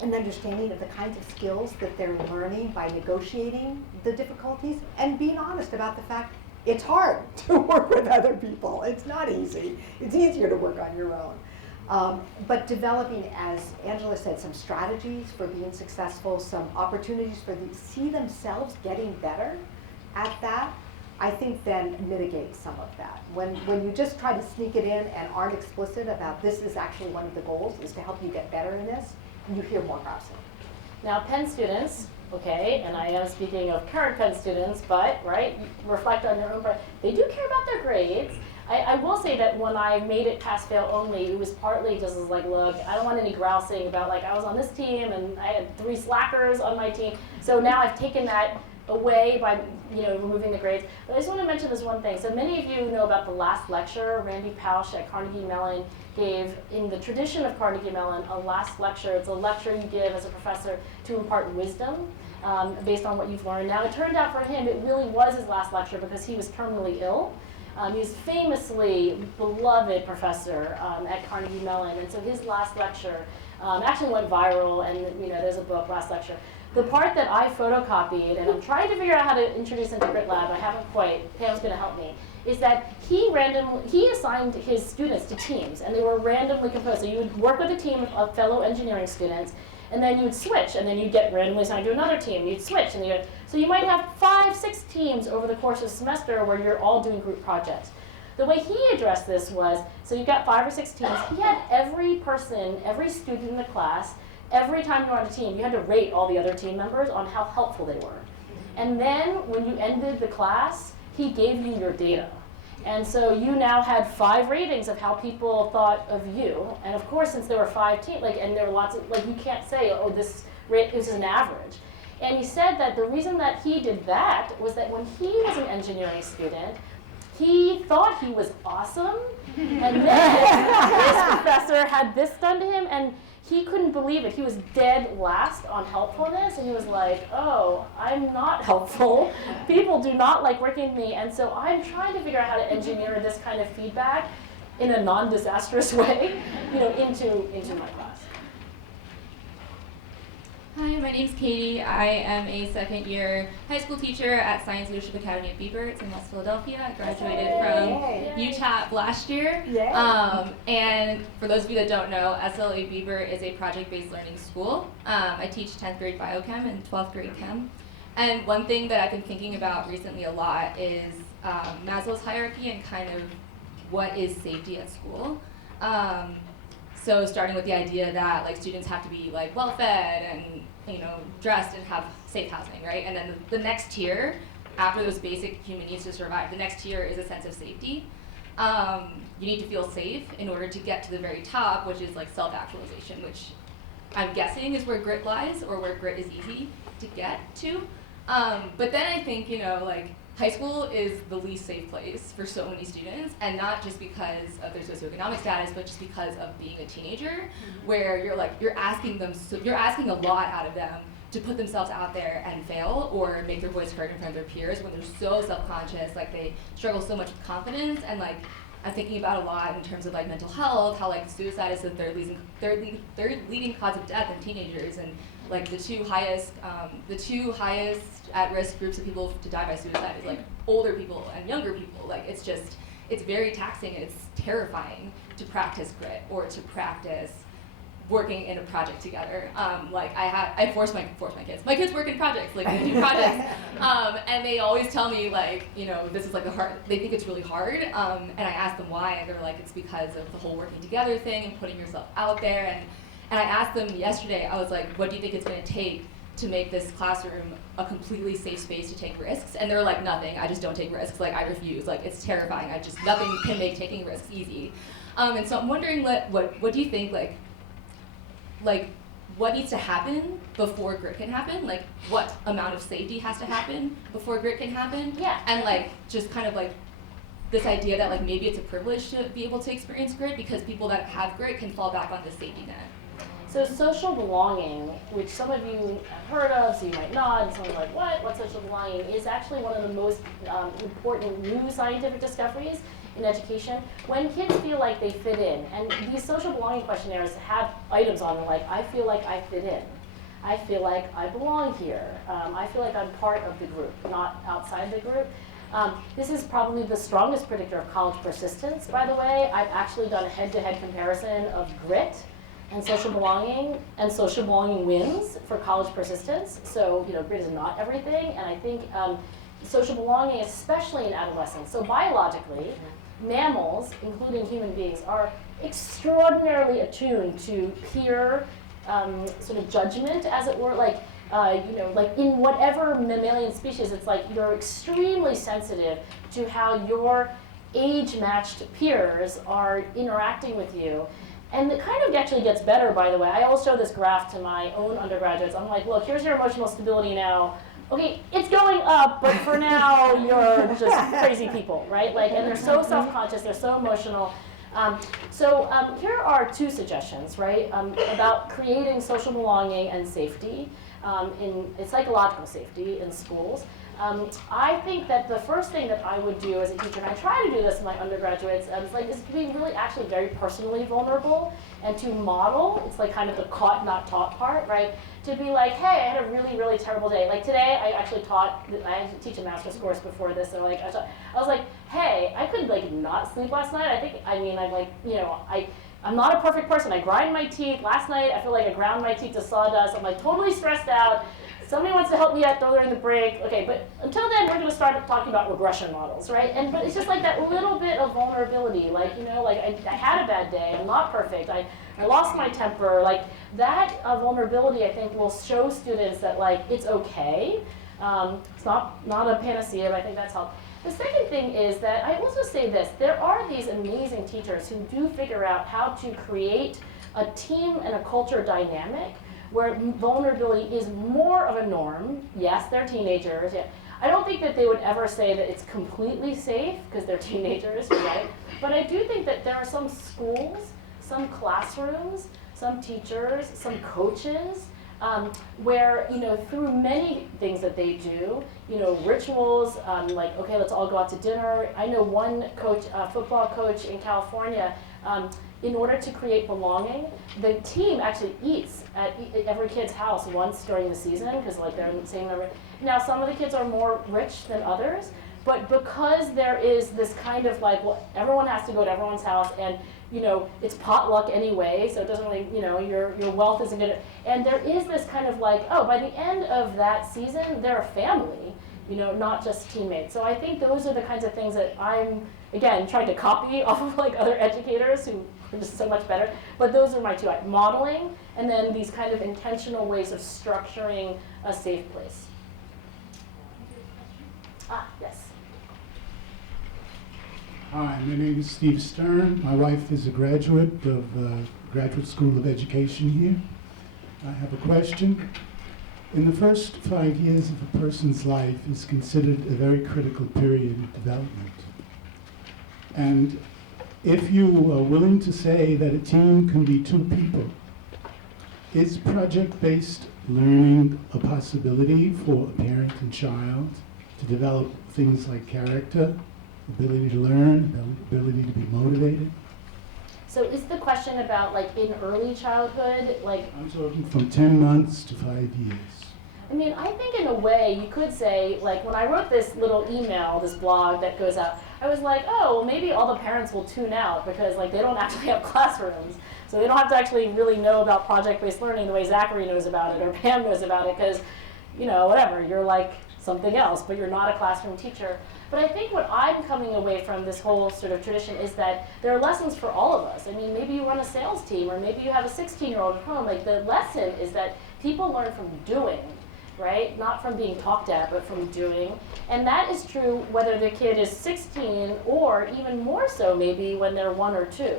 an understanding of the kinds of skills that they're learning by negotiating the difficulties, and being honest about the fact it's hard to work with other people. It's not easy. It's easier to work on your own. But developing, as Angela said, some strategies for being successful, some opportunities for them to see themselves getting better at that, I think then mitigates some of that. When you just try to sneak it in and aren't explicit about this is actually one of the goals, is to help you get better in this, you hear more gossip. Now, Penn students, okay, and I am speaking of current Penn students, but, right, reflect on your own, but they do care about their grades. I will say that when I made it pass fail only, it was partly just as like, look, I don't want any grousing about like, I was on this team and I had 3 slackers on my team. So now I've taken that away by, removing the grades. But I just want to mention this one thing. So many of you know about the last lecture Randy Pausch at Carnegie Mellon gave. In the tradition of Carnegie Mellon, a last lecture, it's a lecture you give as a professor to impart wisdom based on what you've learned. Now, it turned out for him, it really was his last lecture because he was terminally ill. He was famously beloved professor at Carnegie Mellon, and so his last lecture actually went viral, and there's a book, Last Lecture. The part that I photocopied, and I'm trying to figure out how to introduce into Grit Lab, I haven't quite, Pam's going to help me, is that he assigned his students to teams, and they were randomly composed. So you would work with a team of fellow engineering students, and then you would switch, and then you'd get randomly assigned to another team. You'd switch, and so you might have 5, 6 teams over the course of a semester where you're all doing group projects. The way he addressed this was, so you've got 5 or 6 teams. He had every person, every student in the class, every time you were on a team, you had to rate all the other team members on how helpful they were. And then when you ended the class, he gave you your data. And so you now had 5 ratings of how people thought of you. And of course, since there were 5 teams, and there were lots of, you can't say, oh, this is an average. And he said that the reason that he did that was that when he was an engineering student, he thought he was awesome. And then his professor had this done to him, and he couldn't believe it. He was dead last on helpfulness, and he was like, oh, I'm not helpful. People do not like working with me, and so I'm trying to figure out how to engineer this kind of feedback in a non-disastrous way, into my class. Hi, my name's Katie. I am a second-year high school teacher at Science Leadership Academy at Bieber. It's in West Philadelphia. I graduated from UTAP last year. And for those of you that don't know, SLA Bieber is a project-based learning school. I teach 10th grade biochem and 12th grade chem. And one thing that I've been thinking about recently a lot is Maslow's hierarchy and kind of what is safety at school. So starting with the idea that students have to be well-fed and dressed and have safe housing, right? And then the next tier, after those basic human needs to survive, the next tier is a sense of safety. You need to feel safe in order to get to the very top, which is self-actualization, which I'm guessing is where grit lies, or where grit is easy to get to. But then I think high school is the least safe place for so many students, and not just because of their socioeconomic status, but just because of being a teenager, where you're asking a lot out of them to put themselves out there and fail or make their voice heard in front of their peers when they're so self-conscious, they struggle so much with confidence, and I'm thinking about a lot in terms of mental health, how suicide is the third leading cause of death in teenagers, and the two highest at-risk groups of people to die by suicide is older people and younger people. It's very taxing, and it's terrifying to practice grit or to practice working in a project together. I force my kids. My kids work in projects, they do projects, and they always tell me this is the hard. They think it's really hard, and I ask them why, and they're it's because of the whole working together thing and putting yourself out there. And I asked them yesterday, I was what do you think it's going to take to make this classroom a completely safe space to take risks? And they're nothing. I just don't take risks. I refuse. It's terrifying. Nothing can make taking risks easy. And so I'm wondering, what do you think? What needs to happen before grit can happen? What amount of safety has to happen before grit can happen? Yeah. And just kind of this idea that maybe it's a privilege to be able to experience grit because people that have grit can fall back on the safety net. So social belonging, which some of you have heard of, so you might nod, and some are what's social belonging, is actually one of the most important new scientific discoveries in education. When kids feel like they fit in, and these social belonging questionnaires have items on them I feel like I fit in. I feel like I belong here. I feel like I'm part of the group, not outside the group. This is probably the strongest predictor of college persistence, by the way. I've actually done a head-to-head comparison of grit and social belonging wins for college persistence. So, grit is not everything, and I think social belonging, especially in adolescence. So biologically, mammals, including human beings, are extraordinarily attuned to peer sort of judgment, as it were, like, like in whatever mammalian species, it's like you're extremely sensitive to how your age-matched peers are interacting with you. And it kind of actually gets better, by the way. I always show this graph to my own undergraduates. I'm like, look, here's your emotional stability now. Okay, it's going up, but for now, you're just crazy people, right? Like, and they're so self-conscious, they're so emotional. Here are two suggestions, right, about creating social belonging and safety, in psychological safety in schools. I think that the first thing that I would do as a teacher, and I try to do this with my undergraduates, is to be really actually very personally vulnerable and to model. It's like kind of the caught, not taught part, right? To be like, hey, I had a really, really terrible day. Like today, I actually I had to teach a master's course before this, and like I was like, hey, I could like not sleep last night. I'm like, I'm not a perfect person. I grind my teeth. Last night, I feel like I ground my teeth to sawdust. I'm like totally stressed out. Somebody wants to help me out during the break. Okay, but until then, we're going to start talking about regression models, right? But it's just like that little bit of vulnerability. Like, I had a bad day. I'm not perfect. I lost my temper. Like, that vulnerability, I think, will show students that, like, it's okay. It's not a panacea, but I think that's helpful. The second thing is that I also say this. There are these amazing teachers who do figure out how to create a team and a culture dynamic where vulnerability is more of a norm. Yes, they're teenagers. Yeah. I don't think that they would ever say that it's completely safe because they're teenagers, right? But I do think that there are some schools, some classrooms, some teachers, some coaches, where, through many things that they do, rituals, like, okay, let's all go out to dinner. I know one coach, football coach in California, in order to create belonging, the team actually eats at every kid's house once during the season, because like they're in the same number. Now, some of the kids are more rich than others, but because there is this kind of like, well, everyone has to go to everyone's house, and it's potluck anyway, so it doesn't really, your wealth isn't gonna, and there is this kind of like, oh, by the end of that season, they're a family, not just teammates. So I think those are the kinds of things that I'm, again, trying to copy off of like other educators who are just so much better. But those are my two, modeling, and then these kind of intentional ways of structuring a safe place. Yes. Hi, my name is Steve Stern. My wife is a graduate of the Graduate School of Education here. I have a question. In the first 5 years of a person's life is considered a very critical period of development. And if you are willing to say that a team can be two people, is project-based learning a possibility for a parent and child to develop things like character, ability to learn, ability to be motivated? So is the question about like in early childhood, like? I'm talking from 10 months to 5 years. I mean, I think in a way you could say, like when I wrote this little email, this blog that goes out, I was like, oh, well maybe all the parents will tune out because like they don't actually have classrooms. So they don't have to actually really know about project-based learning the way Zachary knows about it or Pam knows about it because, whatever, you're like something else, but you're not a classroom teacher. But I think what I'm coming away from this whole sort of tradition is that there are lessons for all of us. I mean, maybe you run a sales team or maybe you have a 16-year-old at home. Like the lesson is that people learn from doing, right? Not from being talked at, but from doing. And that is true whether the kid is 16 or even more so maybe when they're 1 or 2.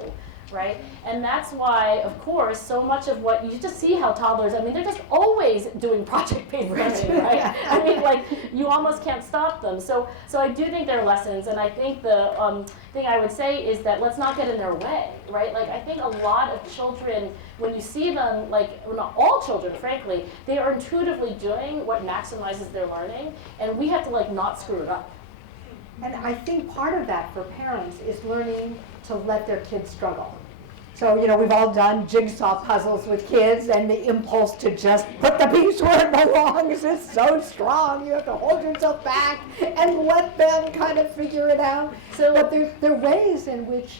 Right? And that's why, of course, so much of what you just see how toddlers, I mean, they're just always doing project-based learning, right? I mean, like, you almost can't stop them. So I do think there are lessons, and I think the thing I would say is that let's not get in their way, right? Like, I think a lot of children, when you see them, like, well, not all children, frankly, they are intuitively doing what maximizes their learning, and we have to, like, not screw it up. And I think part of that for parents is learning to let their kids struggle. So, we've all done jigsaw puzzles with kids, and the impulse to just put the piece where it belongs is so strong. You have to hold yourself back and let them kind of figure it out. But there are ways in which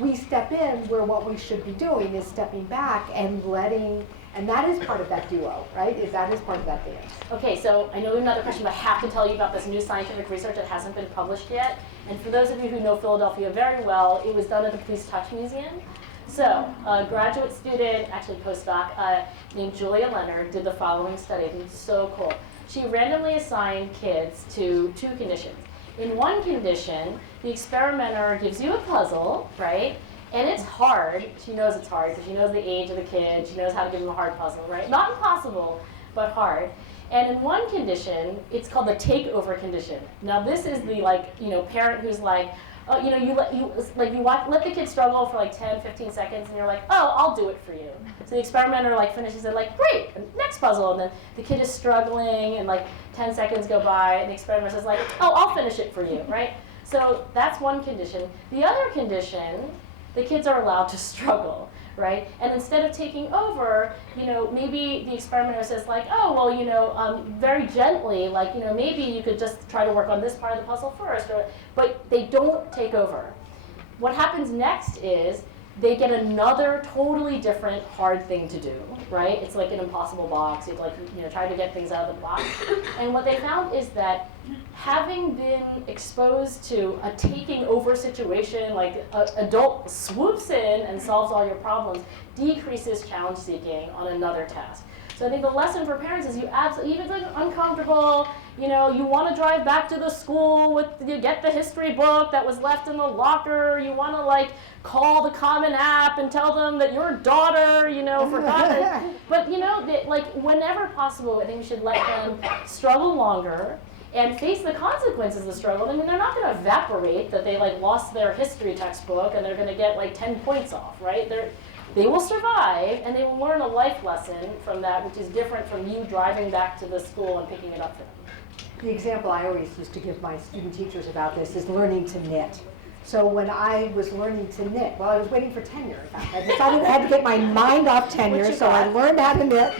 we step in where what we should be doing is stepping back and letting, And that is part of that duo, right? That is part of that dance. Okay, so I know we have another question, but I have to tell you about this new scientific research that hasn't been published yet. And for those of you who know Philadelphia very well, it was done at the Please Touch Museum. So a graduate student, actually postdoc, named Julia Leonard did the following study. I think it's so cool. She randomly assigned kids to 2 conditions. In one condition, the experimenter gives you a puzzle, right? And it's hard. She knows it's hard because she knows the age of the kid. She knows how to give them a hard puzzle, right? Not impossible, but hard. And in one condition, it's called the takeover condition. Now this is the parent who's like, oh, you let the kid struggle for like 10, 15 seconds, and you're like, oh, I'll do it for you. So the experimenter finishes it like, great, next puzzle, and then the kid is struggling, and 10 seconds go by, and the experimenter says like, oh, I'll finish it for you, right? So that's one condition. The other condition, the kids are allowed to struggle, right? And instead of taking over, maybe the experimenter says like, oh, well, very gently, maybe you could just try to work on this part of the puzzle first, but they don't take over. What happens next is they get another totally different hard thing to do, right? It's like an impossible box. You try to get things out of the box. And what they found is that having been exposed to a taking over situation, like an adult swoops in and solves all your problems, decreases challenge seeking on another task. So I think the lesson for parents is you absolutely, even if it's uncomfortable, you want to drive back to the school you get the history book that was left in the locker, you want to call the Common App and tell them that your daughter, forgot it. But whenever possible, I think we should let them struggle longer and face the consequences of the struggle. I mean, they're not going to evaporate that they lost their history textbook and they're going to get 10 points off, right? They will survive, and they will learn a life lesson from that, which is different from you driving back to the school and picking it up for them. The example I always used to give my student teachers about this is learning to knit. So when I was learning to knit, well, I was waiting for tenure. In fact, I decided I had to get my mind off tenure, so I learned how to knit.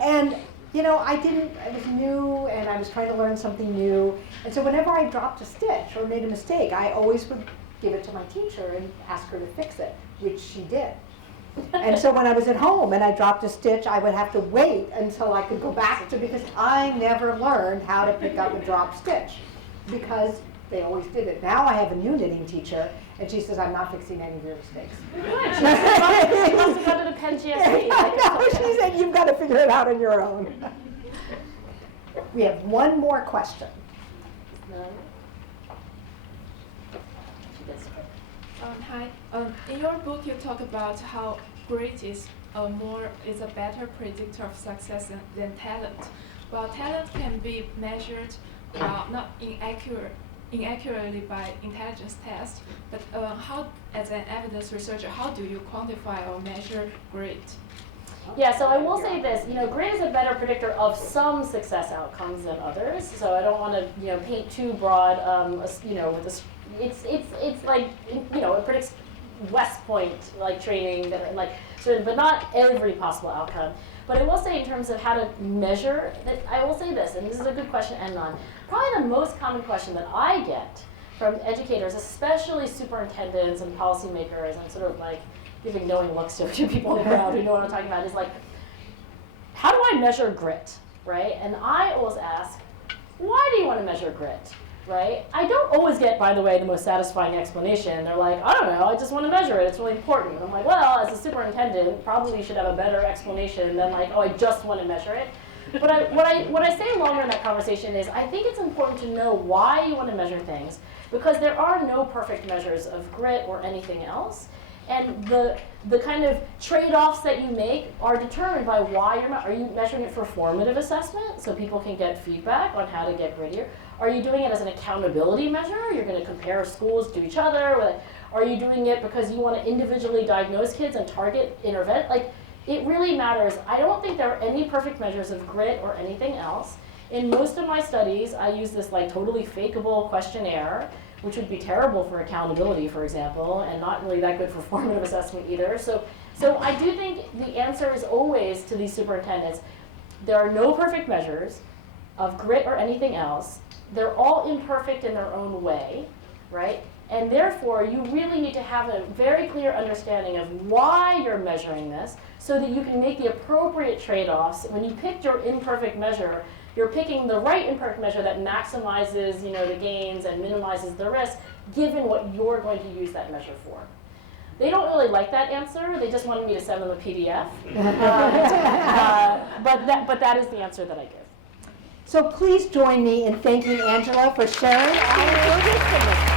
And I was new, and I was trying to learn something new. And so whenever I dropped a stitch or made a mistake, I always would give it to my teacher and ask her to fix it, which she did. And so when I was at home and I dropped a stitch, I would have to wait until I could go back to, because I never learned how to pick up a dropped stitch, because they always did it. Now I have a new knitting teacher, and she says, I'm not fixing any of your mistakes. Good. She must have gone to the Penn GSE. No, she said, you've got to figure it out on your own. We have one more question. Hi. In your book, you talk about how grade is a better predictor of success than talent. Well, talent can be measured not inaccurately by intelligence tests, but how, as an evidence researcher, how do you quantify or measure grade? Yeah, so I will say this, grade is a better predictor of some success outcomes than others. So I don't want to, paint too broad, with this. It's like, it predicts West Point training, but not every possible outcome. But I will say, in terms of how to measure, that I will say this, and this is a good question to end on. Probably the most common question that I get from educators, especially superintendents and policymakers, and sort of giving knowing looks to a few people on the crowd who know what I'm talking about, is how do I measure grit, right? And I always ask, why do you want to measure grit? Right? I don't always get, by the way, the most satisfying explanation. They're like, I don't know, I just want to measure it, it's really important. And I'm like, well, as a superintendent, probably you should have a better explanation than oh, I just want to measure it. But what I say longer in that conversation is, I think it's important to know why you want to measure things, because there are no perfect measures of grit or anything else. And the kind of trade-offs that you make are determined by why are you measuring it for formative assessment, so people can get feedback on how to get grittier? Are you doing it as an accountability measure? You're going to compare schools to each other? Are you doing it because you want to individually diagnose kids and target intervent? It really matters. I don't think there are any perfect measures of grit or anything else. In most of my studies, I use this totally fakeable questionnaire, which would be terrible for accountability, for example, and not really that good for formative assessment either. So I do think the answer is always to these superintendents, there are no perfect measures of grit or anything else. They're all imperfect in their own way. right? And therefore, you really need to have a very clear understanding of why you're measuring this so that you can make the appropriate trade-offs. When you picked your imperfect measure, you're picking the right imperfect measure that maximizes, the gains and minimizes the risk, given what you're going to use that measure for. They don't really like that answer. They just wanted me to send them a PDF. But that is the answer that I give. So please join me in thanking Angela for sharing all of her wisdom.